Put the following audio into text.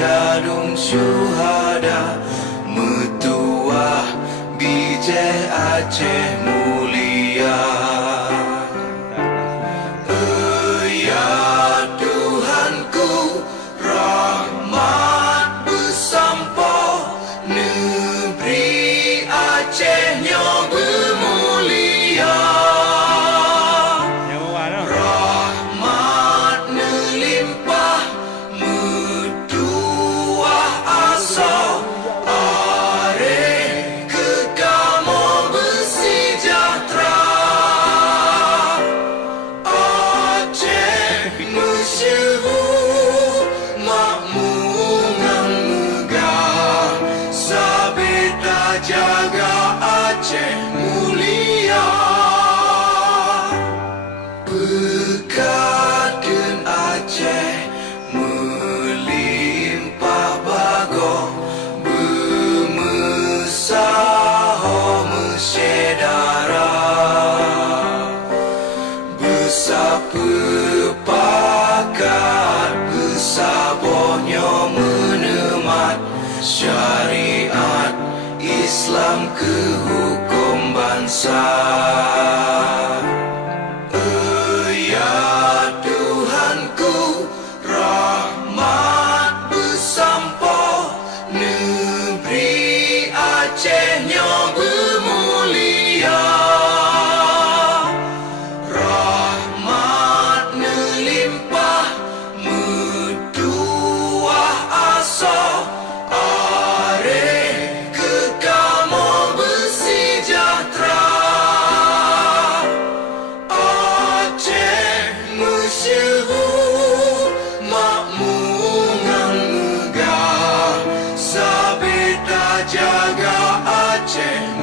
tiadung syuhada Metuah bijih Aceh mulia. Ya Tuhanku, rahmat bersampo negeri Acehnya bermulia. Rahmat melimpah metuah asa are kekamo bersejahtera. Aceh masyhur makmungan megah, sabita jaga Aceh mulia. Bekaden Aceh melimpah bago, bermesaho mesyedara. Bersepakat bersabohnya menemat syariat Islam ke hukum bangsa. Ya Tuhanku, rahmat bersampo negeri Acehnya bermulia. Rahmat melimpah metuah asa are kekamo bersejahtera. Aceh masyhur makmungan megah, sabita jaga Aceh